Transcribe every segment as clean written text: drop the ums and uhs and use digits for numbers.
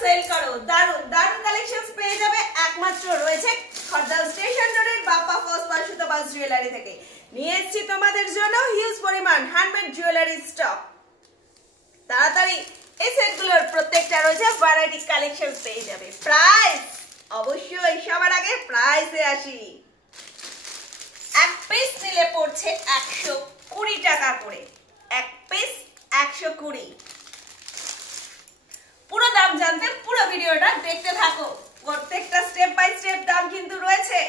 Sell করো। দারুন দারুন কালেকশনস পেয়ে যাবে একমাত্র রয়েছে খড়দা স্টেশন রোডের বাপ্পা ফার্স্ট সুতপাস জুয়েলারি থেকে। নিয়ে এসেছি তোমাদের জন্য হিউজ পরিমাণ হ্যান্ডমেড জুয়েলারি স্টক। তাড়াতাড়ি এই সেটগুলোর প্রত্যেকটা রয়েছে ভ্যারাইটি কালেকশনস পেয়ে যাবে। প্রাইস অবশ্যই সবার আগে প্রাইসে আসি। এক পিস নিলে পড়ছে 120 টাকা করে। এক পিস 120। পুরো দাম জানতে পুরো ভিডিওটা দেখতে থাকো। প্রত্যেকটা স্টেপ বাই স্টেপ দাম কিন্তু রয়েছে।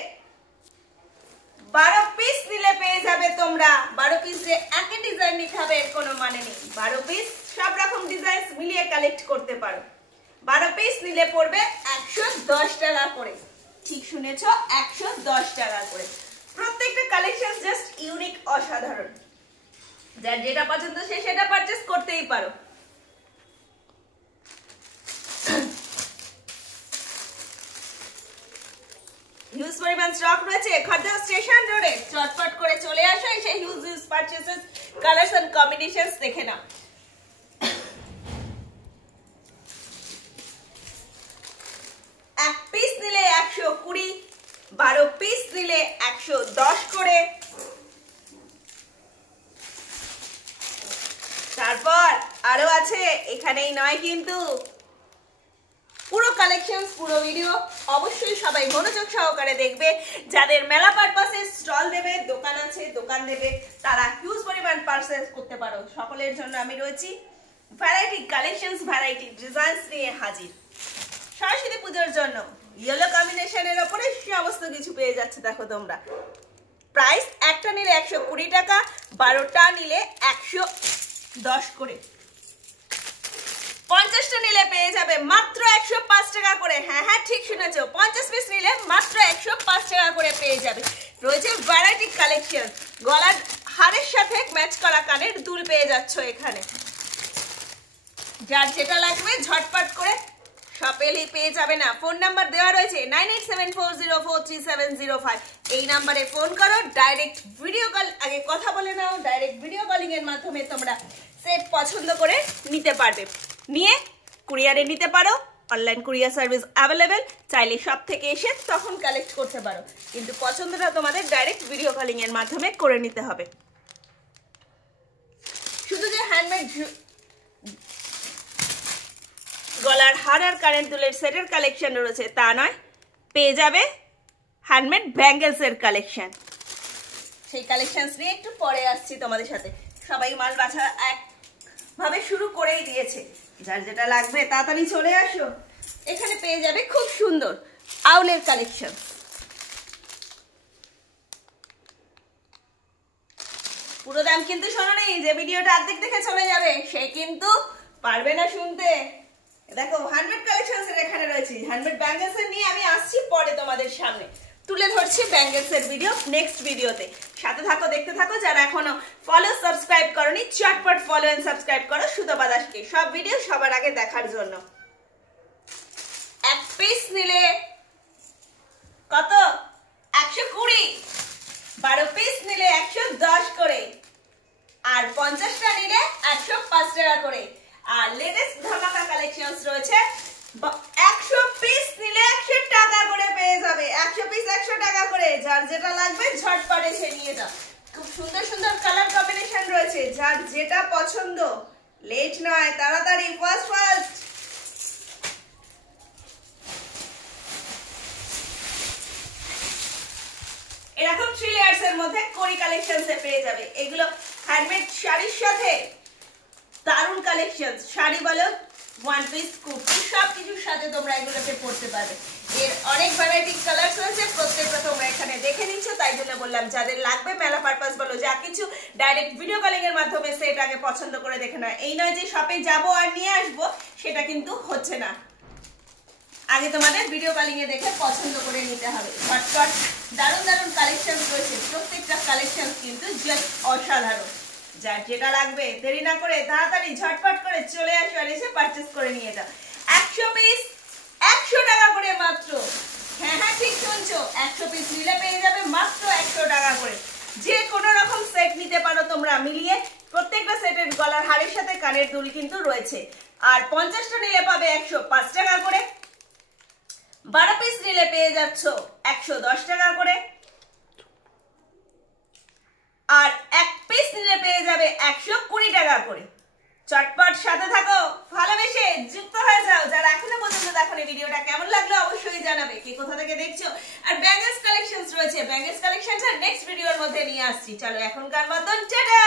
12 পিস নিলে পেয়ে যাবে তোমরা। 12 পিস যে একই ডিজাইন নিতে হবে এর কোনো মানে নেই। 12 পিস সব রকম ডিজাইন মিলিয়ে কালেক্ট করতে পারো। 12 পিস নিলে পড়বে 110 টাকা করে। ঠিক শুনেছো, 110 টাকা করে। প্রত্যেকটা কালেকশন জাস্ট ইউনিক, অসাধারণ। যার যেটা পছন্দ সে সেটা পারচেজ করতেই পারো। হিউজ পরিমাণ স্টক রয়েছে খড়দা স্টেশন রোডে। চটপট করে চলে আসো, সেই হিউজ পারচেসেস, কালারস এন্ড কম্বিনেশনস দেখে নাও। এক পিস নিলে 120, 12 পিস নিলে 110 করে। তারপর আরো আছে, এখানেই নয় কিন্তু। পুরো কালেকশন, পুরো ভিডিও অবশ্যই সবাই মনোযোগ সহকারে দেখবে। যাদের মেলা পারপাসে স্টল দেবে, দোকান আছে, দোকান দেবে, তারা হিউজ পরিমাণ পারচেজ করতে পারো। সকলের জন্য আমি রয়েছি ভ্যারাইটি কালেকশনস, ভ্যারাইটি ডিজাইনস নিয়ে হাজির। সরস্বতী পুজোর জন্য ইয়েলো কম্বিনেশনের ওপরে সমস্ত কিছু পেয়ে যাচ্ছে। দেখো তোমরা, প্রাইস একটা নিলে 120 টাকা, 12টা নিলে 110 করে। 50টা নিলে পেয়ে যাবে মাত্র 105 টাকা করে। হ্যাঁ হ্যাঁ, ঠিক শুনেছো, 50 পিস নিলে মাত্র 105 টাকা করে পেয়ে যাবে। রয়েছে ভ্যারাইটি কালেকশন। গলার হারের সাথে ম্যাচ করা কানের দুল পেয়ে যাচ্ছ এখানে। যার যেটা লাগবে ঝটপট করে শপেলেই পেয়ে যাবে না। ফোন নাম্বার দেওয়া রয়েছে 9874043705। এই নাম্বারে ফোন করো, ডাইরেক্ট ভিডিও কল, আগে কথা বলে নাও। ডাইরেক্ট ভিডিও কলিং এর মাধ্যমে তোমরা সেট পছন্দ করে নিতে পারবে। নিয়ে কুরিয়ারে নিতে পারো। Online courier service available. চাইলে সব থেকে এসে তখন কালেক্ট করতে পারো, কিন্তু পছন্দটা তোমাদের ডাইরেক্ট ভিডিও কলিং এর মাধ্যমে করে নিতে হবে। শুধু যে হ্যান্ডমেড গলার হার আর কানের দুলের সেটের কালেকশন রয়েছে তা নয়, পেয়ে যাবে হ্যান্ডমেড ব্যাঙ্গেলস এর কালেকশন। সেই কালেকশনস নিয়ে একটু পরে আসছি তোমাদের সাথে। সবাই মাল বাছা একভাবে শুরু করেই দিয়েছে। যার যেটা লাগবে তাড়াতাড়ি চলে আসো। এখানে পেয়ে যাবে খুব সুন্দর আউলের কালেকশন। পুরো দাম কিন্তু শোনো নেই, যে ভিডিওটা অর্ধেক দেখে চলে যাবে সে কিন্তু পারবে না শুনতে। দেখো হ্যান্ডমেড কালেকশনস এর এখানে রয়েছে। হ্যান্ডমেড ব্যাঙ্গেলস এর নিয়ে আমি আসছি পরে তোমাদের সামনে, তুলে ধরছি ব্যাঙ্গেলস এর ভিডিও নেক্সট ভিডিওতে। সাথে থাকো, দেখতে থাকো। যারা এখনো ফলো সাবস্ক্রাইব করনি, চটপট ফলো এন্ড সাবস্ক্রাইব করো সুতপা দাসকে, সব ভিডিও সবার আগে দেখার জন্য। এক পিস নিলে কত? 120। 12 পিস নিলে 110 করে। আর 50টা নিলে 105 টাকা করে। আর লেটেস্ট ধামাকা কালেকশনস রয়েছে। 100 পিস নিলে 100 টাকা করে পেয়ে যাবে। 100 পিস 100 টাকা করে। যার যেটা লাগবে ঝটপট এসে নিয়ে যাও। খুব সুন্দর সুন্দর কালার কম্বিনেশন রয়েছে। যার যেটা পছন্দ, লেট নয়, তাড়াতাড়ি ফার্স্ট। এরকম 3 লেয়ার্স এর মধ্যে কোরি কালেকশনস এ পেয়ে যাবে। এগুলো হ্যান্ডমেড শাড়ির সাথে দারুন কালেকশন। শাড়ি বলো, ওয়ান পিস, কুর্তি, সবকিছুর সাথে তোমরা এগুলোকে পরতে পারবে। এর অনেক ভ্যারাইটি কালার রয়েছে, প্রত্যেকটা তোমরা এখানে দেখে নিচ্ছ। তাই জন্য বললাম যাদের লাগবে মেলা পারপাস বলো যা কিছু, ডাইরেক্ট ভিডিও কলিং এর মাধ্যমে সেট আগে পছন্দ করে দেখে নাও। এই নয় যে শপে যাবো আর নিয়ে আসবো, সেটা কিন্তু হচ্ছে না। আগে তোমাদের ভিডিও কলিং এ দেখে পছন্দ করে নিতে হবে। ঝটপট দারুণ দারুণ কালেকশন রয়েছে। প্রত্যেকটা কালেকশন কিন্তু জাস্ট অসাধারণ। যার যেটা লাগবে দেরি না করে তাড়াতাড়ি ঝটপট করে চলে আসো আর এসে পারচেজ করে নিয়ে যাও। 100 পিস 100 টাকা করে মাত্র। হ্যাঁ হ্যাঁ, ঠিক শুনছো, 100 পিস নিলে পেয়ে যাবে মাত্র 100 টাকা করে। যে কোনো রকম সেট নিতে পারো তোমরা মিলিয়ে। প্রত্যেকটা সেটের গলার হারের সাথে কানের দুল কিন্তু রয়েছে। আর 50টা নিলে পাবে 105 টাকা করে, 12 পিস নিলে পেয়ে যাচ্ছ 110 টাকা করে, আর 1 পিস নিলে পেয়ে যাবে 120 টাকা করে। চটপট সাথে থাকো, ভালোবেসে যুক্ত হয়ে যাও। যারা এখনো পর্যন্ত দেখোনি ভিডিওটা কেমন লাগলো অবশ্যই জানাবে, কে কোথা থেকে দেখছো। আর ব্যাঙ্গেলস কালেকশনস রয়েছে, ব্যাঙ্গেলস কালেকশনটা নেক্সট ভিডিওর মধ্যে নিয়ে আসছি। চলো এখনকার মতন টাটা।